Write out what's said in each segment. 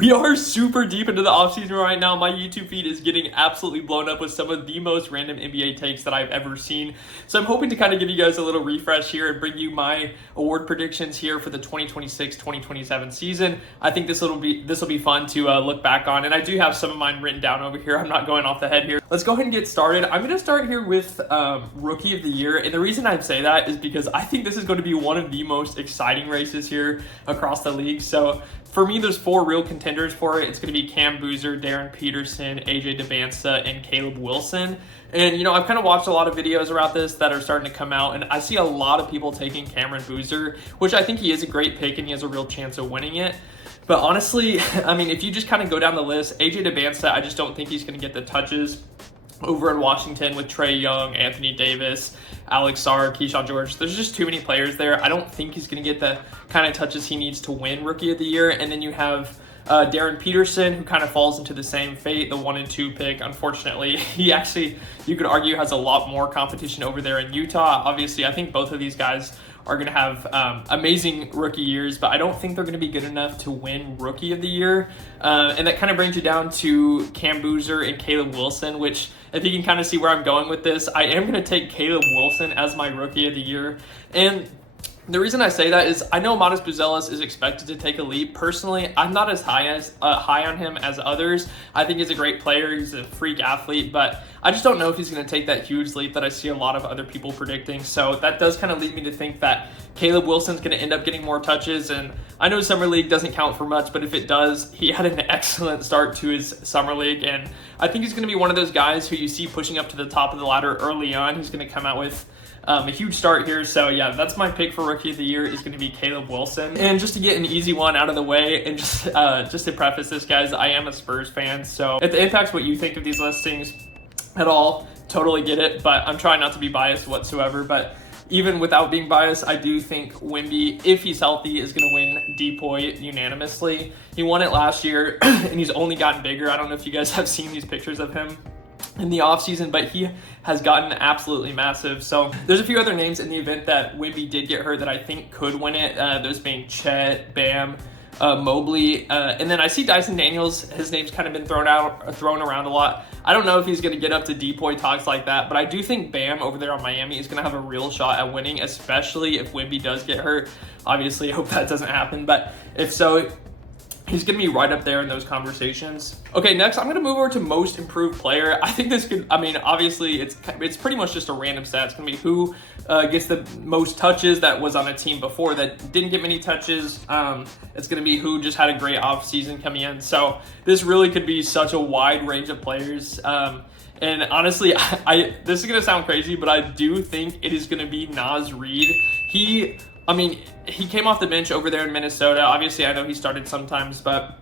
We are super deep into the offseason right now. My YouTube feed is getting absolutely blown up with some of the most random NBA takes that I've ever seen. So I'm hoping to kind of give you guys a little refresh here and bring you my award predictions here for the 2026-2027 season. I think this will be fun to look back on, and I do have some of mine written down over here. I'm not going off the head here. Let's go ahead and get started. I'm going to start here with Rookie of the Year, and the reason I say that is because I think this is going to be one of the most exciting races here across the league. So for me, there's 4 real contenders for it. It's going to be Cam Boozer, Darren Peterson, AJ Dybantsa, and Caleb Wilson. And, you know, I've kind of watched a lot of videos about this that are starting to come out, and I see a lot of people taking Cameron Boozer, which I think he is a great pick and he has a real chance of winning it. But honestly, I mean, if you just kind of go down the list, AJ Dybantsa, I just don't think he's going to get the touches over in Washington with Trae Young, Anthony Davis, Alex Sarr, Keyshawn George. There's just too many players there. I don't think he's going to get the kind of touches he needs to win Rookie of the Year. And then you have Darren Peterson, who kind of falls into the same fate, the 1 and 2 pick. Unfortunately, he actually, you could argue, has a lot more competition over there in Utah. Obviously, I think both of these guys are going to have amazing rookie years, but I don't think they're going to be good enough to win Rookie of the Year. And that kind of brings you down to Cam Boozer and Caleb Wilson, which, if you can kind of see where I'm going with this, I am going to take Caleb Wilson as my Rookie of the Year. And the reason I say that is I know Matas Buzelis is expected to take a leap. Personally, I'm not as high on him as others. I think he's a great player. He's a freak athlete, but I just don't know if he's going to take that huge leap that I see a lot of other people predicting. So that does kind of lead me to think that Caleb Wilson's going to end up getting more touches. And I know Summer League doesn't count for much, but if it does, he had an excellent start to his Summer League. And I think he's going to be one of those guys who you see pushing up to the top of the ladder early on. He's going to come out with a huge start here. So yeah, that's my pick for Rookie of the Year, is going to be Caleb Wilson. And just to get an easy one out of the way, and just to preface this, guys, I am a Spurs fan. So if it impacts what you think of these listings at all, totally get it. But I'm trying not to be biased whatsoever. But even without being biased, I do think Wemby, if he's healthy, is going to win DPOY unanimously. He won it last year, and he's only gotten bigger. I don't know if you guys have seen these pictures of him in the offseason, but he has gotten absolutely massive. So there's a few other names in the event that Wemby did get hurt that I think could win it. Those being Chet, Bam, Mobley, and then I see Dyson Daniels. His name's kind of been thrown around a lot. I don't know if he's going to get up to DPOY talks like that, but I do think Bam over there on Miami is going to have a real shot at winning, especially if Wemby does get hurt. Obviously, I hope that doesn't happen, but if so, he's going to be right up there in those conversations. Okay, next, I'm going to move over to most improved player. I think this could, I mean, obviously, it's pretty much just a random stat. It's going to be who gets the most touches that was on a team before that didn't get many touches. It's going to be who just had a great offseason coming in. So this really could be such a wide range of players. And honestly, this is going to sound crazy, but I do think it is going to be Naz Reid. He came off the bench over there in Minnesota. Obviously, I know he started sometimes, but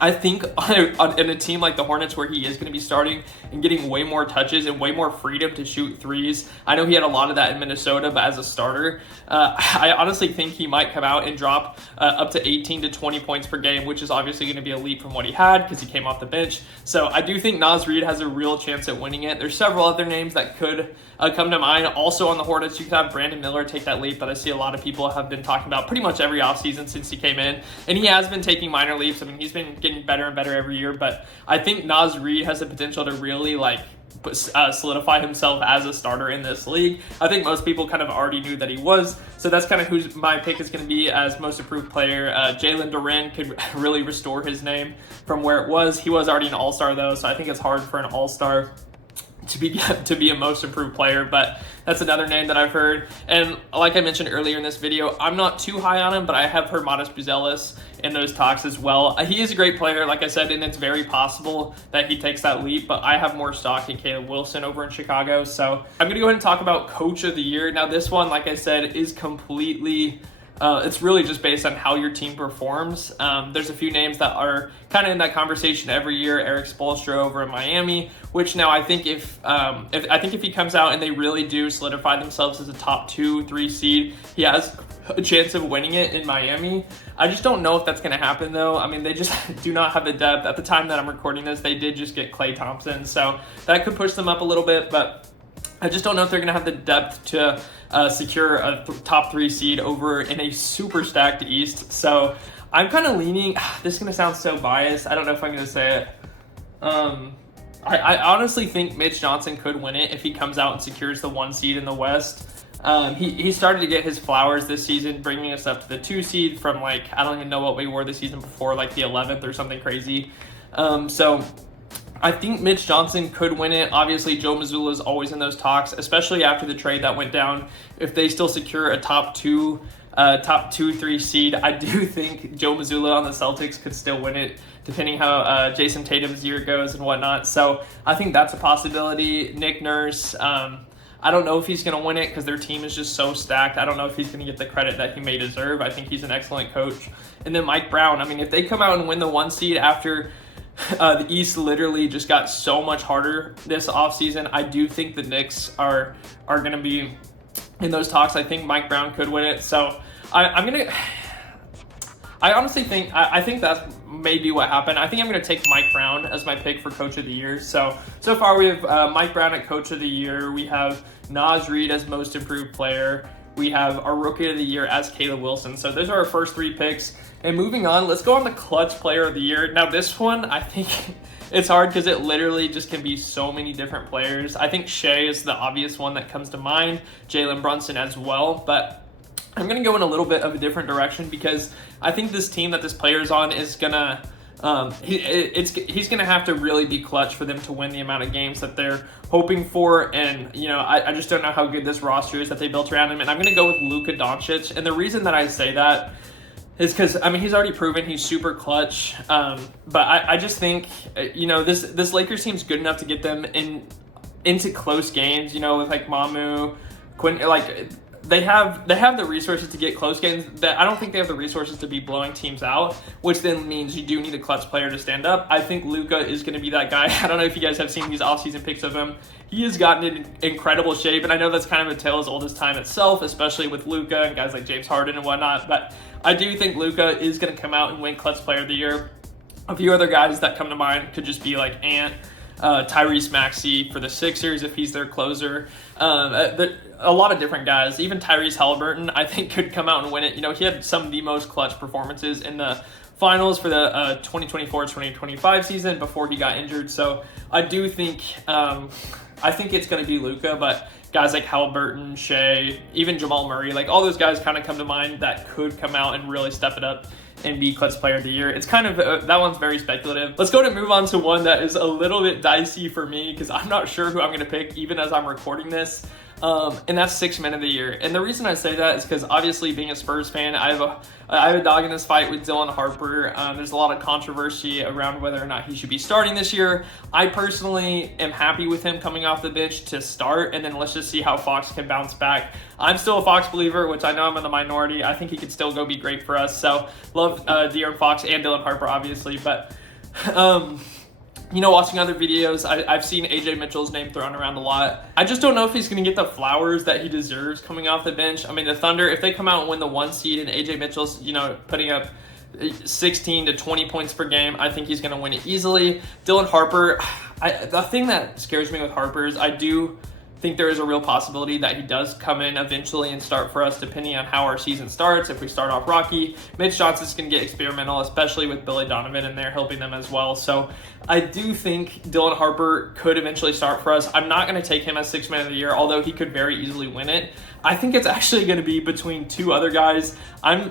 I think in a team like the Hornets, where he is going to be starting and getting way more touches and way more freedom to shoot threes. I know he had a lot of that in Minnesota, but as a starter, I honestly think he might come out and drop up to 18 to 20 points per game, which is obviously going to be a leap from what he had because he came off the bench. So I do think Naz Reid has a real chance at winning it. There's several other names that could come to mind. Also on the Hornets, you could have Brandon Miller take that leap that I see a lot of people have been talking about pretty much every offseason since he came in. And he has been taking minor leaps. I mean, he's been getting better and better every year, but I think Naz Reid has the potential to really solidify himself as a starter in this league. I think most people kind of already knew that he was, so that's kind of who my pick is going to be as most improved player. Jalen Duren could really restore his name from where it was. He was already an all-star though, so I think it's hard for an all-star to be a most improved player, but that's another name that I've heard. And like I mentioned earlier in this video, I'm not too high on him, but I have heard Matas Buzelis in those talks as well. He is a great player, like I said, and it's very possible that he takes that leap, but I have more stock in Caleb Wilson over in Chicago. So I'm gonna go ahead and talk about Coach of the Year. Now this one, like I said, is completely it's really just based on how your team performs. There's a few names that are kind of in that conversation every year. Erik Spoelstra over in Miami, which now I think if he comes out and they really do solidify themselves as a top 2-3 seed, he has a chance of winning it in Miami. I just don't know if that's going to happen though. I mean, they just do not have the depth. At the time that I'm recording this, they did just get Klay Thompson, so that could push them up a little bit, but I just don't know if they're going to have the depth to secure a top 3 seed over in a super stacked East. So I'm kind of leaning, this is going to sound so biased. I don't know if I'm going to say it. I honestly think Mitch Johnson could win it if he comes out and secures the 1 seed in the West. He started to get his flowers this season, bringing us up to the 2 seed from like, I don't even know what we were the season before, like the 11th or something crazy. So I think Mitch Johnson could win it. Obviously, Joe Mazzulla is always in those talks, especially after the trade that went down. If they still secure a top 2-3 seed, I do think Joe Mazzulla on the Celtics could still win it, depending how Jason Tatum's year goes and whatnot. So I think that's a possibility. Nick Nurse, I don't know if he's going to win it because their team is just so stacked. I don't know if he's going to get the credit that he may deserve. I think he's an excellent coach. And then Mike Brown, I mean, if they come out and win the 1 seed after the East literally just got so much harder this offseason, I do think the Knicks are going to be in those talks. I think Mike Brown could win it. So I honestly think, I think that's maybe what happened. I think I'm going to take Mike Brown as my pick for Coach of the Year. So far we have Mike Brown at Coach of the Year. We have Naz Reid as Most Improved Player. We have our Rookie of the Year as Caleb Wilson. So those are our first 3 picks. And moving on, let's go on the Clutch Player of the Year. Now this one, I think it's hard because it literally just can be so many different players. I think Shea is the obvious one that comes to mind. Jalen Brunson as well. But I'm going to go in a little bit of a different direction because I think this team that this player's on is going to he's going to have to really be clutch for them to win the amount of games that they're hoping for. And, I just don't know how good this roster is that they built around him. And I'm going to go with Luka Doncic. And the reason that I say that is because, I mean, he's already proven he's super clutch. But I just think, this Lakers team's good enough to get them into close games, with like Mamu, Quinn, like they have the resources to get close games. That I don't think they have the resources to be blowing teams out, which then means you do need a clutch player to stand up. I think Luka is going to be that guy. I don't know if you guys have seen these offseason pics of him. He has gotten in incredible shape, and I know that's kind of a tale as old as time itself, especially with Luka and guys like James Harden and whatnot, but I do think Luka is going to come out and win Clutch Player of the Year. A few other guys that come to mind could just be like Ant, Tyrese Maxey for the Sixers if he's their closer. A lot of different guys. Even Tyrese Halliburton, I think, could come out and win it. He had some of the most clutch performances in the finals for the 2024-2025 season before he got injured. So I do think it's going to be Luka, but guys like Halliburton, Shea, even Jamal Murray, like all those guys kind of come to mind that could come out and really step it up and be Clutch Player of the Year. It's kind of, that one's very speculative. Let's go to move on to one that is a little bit dicey for me because I'm not sure who I'm going to pick even as I'm recording this. And that's 6 Men of the Year. And the reason I say that is because obviously being a Spurs fan, I have a dog in this fight with Dylan Harper. There's a lot of controversy around whether or not he should be starting this year. I personally am happy with him coming off the bench to start, and then let's just see how Fox can bounce back. I'm still a Fox believer, which I know I'm in the minority. I think he could still go be great for us. So love De'Aaron Fox and Dylan Harper, obviously. But watching other videos, I've seen AJ Mitchell's name thrown around a lot. I just don't know if he's going to get the flowers that he deserves coming off the bench. I mean, the Thunder, if they come out and win the 1 seed and AJ Mitchell's, putting up 16 to 20 points per game, I think he's going to win it easily. Dylan Harper, the thing that scares me with Harper is I do think there is a real possibility that he does come in eventually and start for us depending on how our season starts. If we start off rocky, Mitch Johnson's going to get experimental, especially with Billy Donovan in there helping them as well. So I do think Dylan Harper could eventually start for us. I'm not going to take him as 6 Man of the Year, although he could very easily win it. I think it's actually going to be between 2 other guys. I'm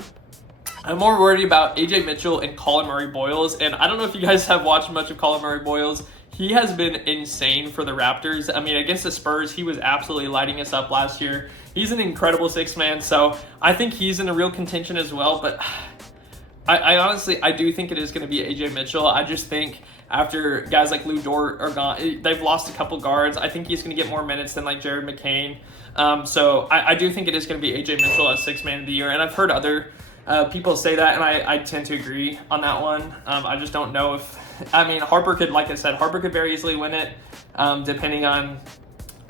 more worried about AJ Mitchell and Colin Murray-Boyles, and I don't know if you guys have watched much of Colin Murray-Boyles. He has been insane for the Raptors. I mean, against the Spurs, he was absolutely lighting us up last year. He's an incredible 6-man, so I think he's in a real contention as well. But I honestly do think it is going to be AJ Mitchell. I just think after guys like Lou Dort are gone, they've lost a couple guards. I think he's going to get more minutes than like Jared McCain. So I do think it is going to be AJ Mitchell as 6-man of the year. And I've heard other people say that, and I tend to agree on that one. I just don't know if... I mean, Harper could, like I said, Harper could very easily win it, depending on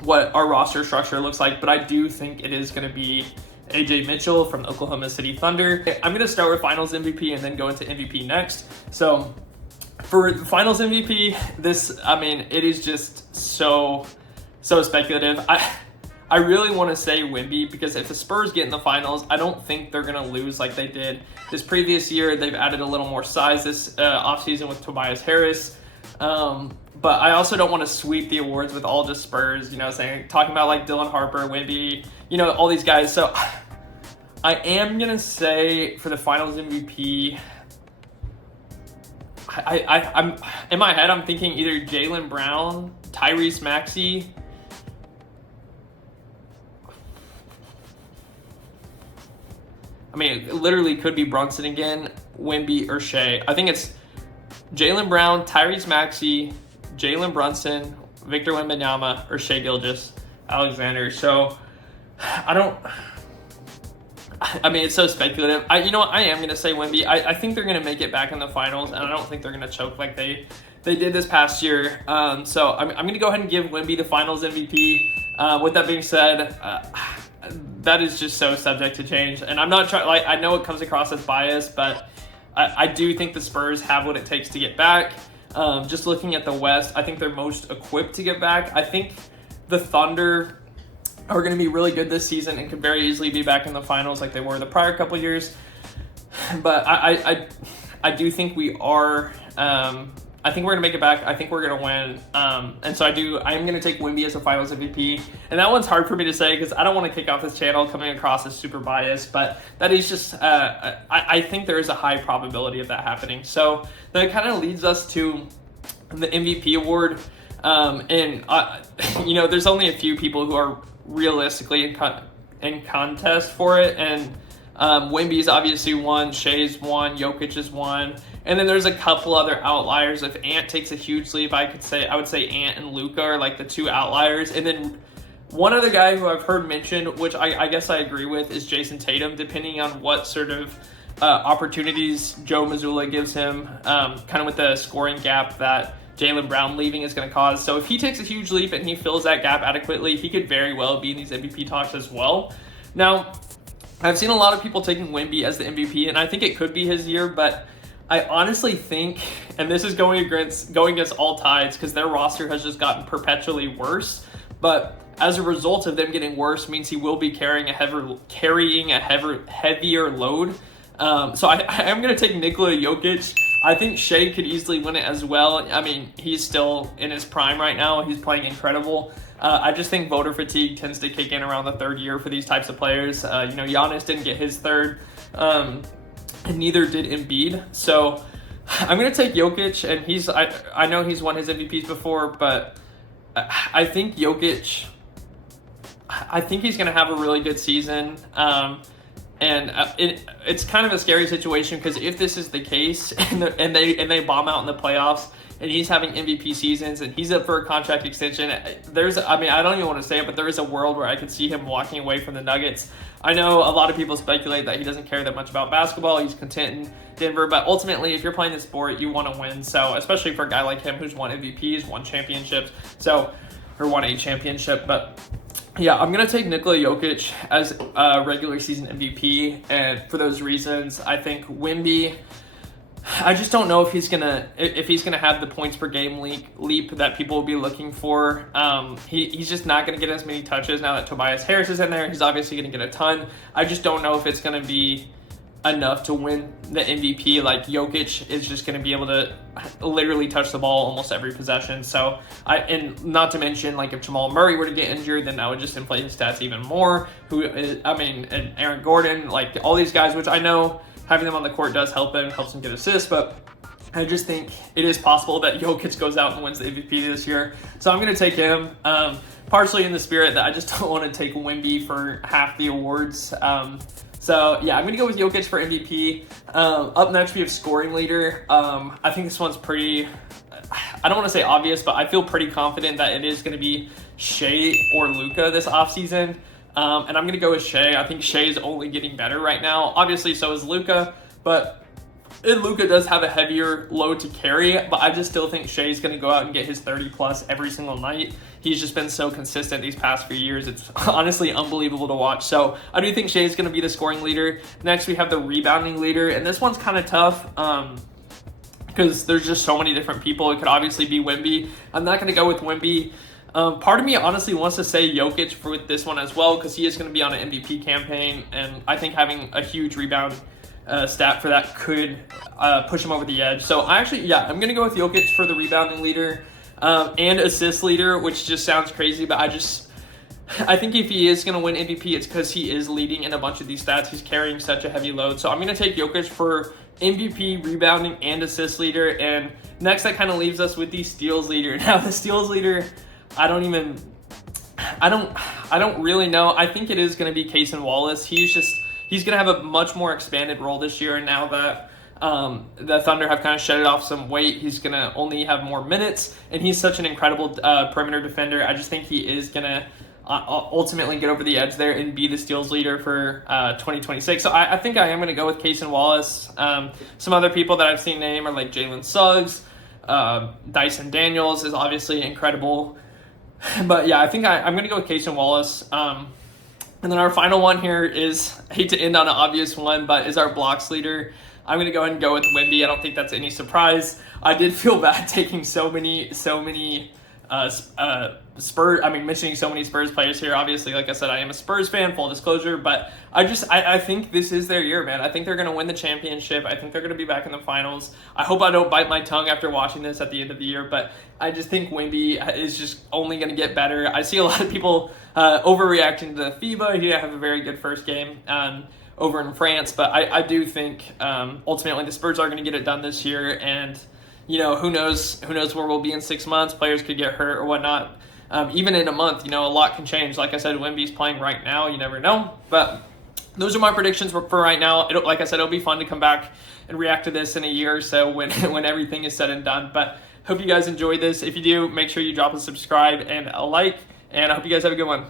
what our roster structure looks like. But I do think it is going to be AJ Mitchell from the Oklahoma City Thunder. I'm going to start with Finals MVP and then go into MVP next. So for Finals MVP, it is just so speculative. I really want to say Wemby because if the Spurs get in the finals, I don't think they're going to lose like they did this previous year. They've added a little more size this offseason with Tobias Harris. But I also don't want to sweep the awards with all just Spurs, talking about like Dylan Harper, Wemby, all these guys. So I am going to say for the finals MVP, I'm in my head, I'm thinking either Jaylen Brown, Tyrese Maxey. I mean, it literally could be Brunson again, Wemby, or Shea. I think it's Jaylen Brown, Tyrese Maxey, Jalen Brunson, Victor Wembanyama, or Shai Gilgeous-Alexander. So it's so speculative. I am going to say Wemby. I think they're going to make it back in the finals, and I don't think they're going to choke like they did this past year. So I'm going to go ahead and give Wemby the finals MVP. With that being said, that is just so subject to change. And I'm not trying, I know it comes across as biased, but I do think the Spurs have what it takes to get back. Just looking at the West, I think they're most equipped to get back. I think the Thunder are going to be really good this season and could very easily be back in the finals like they were the prior couple years. But I do think we are. I think we're going to make it back. I think we're going to win. And so I am going to take Wemby as a finals MVP. And that one's hard for me to say because I don't want to kick off this channel coming across as super biased. But that is just, I think there is a high probability of that happening. So that kind of leads us to the MVP award. There's only a few people who are realistically in contest for it. And Wemby's obviously one, Shai's one, Jokic is one. And then there's a couple other outliers. If Ant takes a huge leap, I would say Ant and Luka are like the two outliers. And then one other guy who I've heard mentioned, which I guess I agree with, is Jason Tatum, depending on what sort of opportunities Joe Mazzulla gives him, kind of with the scoring gap that Jaylen Brown leaving is going to cause. So if he takes a huge leap and he fills that gap adequately, he could very well be in these MVP talks as well. Now, I've seen a lot of people taking Wemby as the MVP, and I think it could be his year, but I honestly think, and this is going against all tides because their roster has just gotten perpetually worse, but as a result of them getting worse means he will be carrying a heavier load. So I am going to take Nikola Jokic. I think Shai could easily win it as well. I mean, he's still in his prime right now. He's playing incredible. I just think voter fatigue tends to kick in around the third year for these types of players. Giannis didn't get his third. And neither did Embiid. So I'm going to take Jokic, and I know he's won his MVPs before, but I think Jokic, I think he's going to have a really good season. It's kind of a scary situation because if this is the case and they bomb out in the playoffs and he's having MVP seasons and he's up for a contract extension, I don't even want to say it, but there is a world where I could see him walking away from the Nuggets. I know a lot of people speculate that he doesn't care that much about basketball. He's content in Denver, but ultimately, if you're playing the sport, you want to win. So, especially for a guy like him who's won MVPs, won championships, or won a championship. But yeah, I'm gonna take Nikola Jokic as a regular season MVP, and for those reasons, I think Wemby, I just don't know if he's gonna have the points per game leap that people will be looking for. He's just not gonna get as many touches now that Tobias Harris is in there. He's obviously gonna get a ton. I just don't know if it's gonna be enough to win the MVP. Like Jokic is just gonna be able to literally touch the ball almost every possession. So and not to mention, like, if Jamal Murray were to get injured, then that would just inflate his stats even more. And Aaron Gordon, like all these guys, which I know having them on the court does help him, helps him get assists, but I just think it is possible that Jokic goes out and wins the MVP this year. So I'm going to take him, partially in the spirit that I just don't want to take Wemby for half the awards. So yeah, I'm going to go with Jokic for MVP. Up next, we have scoring leader. I think this one's pretty, I don't want to say obvious, but I feel pretty confident that it is going to be Shai or Luka this offseason. And I'm going to go with Shai. I think Shai is only getting better right now. Obviously, so is Luka, but Luka does have a heavier load to carry, but I just still think Shai is going to go out and get his 30-plus every single night. He's just been so consistent these past few years. It's honestly unbelievable to watch. So I do think Shai is going to be the scoring leader. Next, we have the rebounding leader, and this one's kind of tough because there's just so many different people. It could obviously be Wemby. I'm not going to go with Wemby. Part of me honestly wants to say Jokic for this one as well, because he is going to be on an MVP campaign, and I think having a huge rebound stat for that could push him over the edge. So I'm going to go with Jokic for the rebounding leader and assist leader, which just sounds crazy, but I think if he is going to win MVP, it's because he is leading in a bunch of these stats. He's carrying such a heavy load. So I'm going to take Jokic for MVP, rebounding, and assist leader. And next, that kind of leaves us with the steals leader. Now, the steals leader, I don't really know. I think it is going to be Cason Wallace. He's going to have a much more expanded role this year. And now that the Thunder have kind of shedded off some weight, he's going to only have more minutes. And he's such an incredible perimeter defender. I just think he is going to ultimately get over the edge there and be the steals leader for 2026. So I think I am going to go with Cason Wallace. Some other people that I've seen name are like Jalen Suggs. Dyson Daniels is obviously incredible. But yeah, I think I'm going to go with Cason Wallace. And then our final one here is, I hate to end on an obvious one, but is our blocks leader. I'm going to go ahead and go with Wemby. I don't think that's any surprise. I did feel bad taking so many mentioning so many Spurs players here. Obviously, like I said, I am a Spurs fan, full disclosure, but I think this is their year, man. I think they're going to win the championship. I think they're going to be back in the finals. I hope I don't bite my tongue after watching this at the end of the year, but I just think Wemby is just only going to get better. I see a lot of people overreacting to the FIBA. He had a very good first game over in France, but I do think ultimately the Spurs are going to get it done this year, and who knows where we'll be in 6 months. Players could get hurt or whatnot. Even in a month, a lot can change. Like I said, Wemby's playing right now. You never know. But those are my predictions for right now. Like I said, it'll be fun to come back and react to this in a year or so when everything is said and done. But hope you guys enjoyed this. If you do, make sure you drop a subscribe and a like. And I hope you guys have a good one.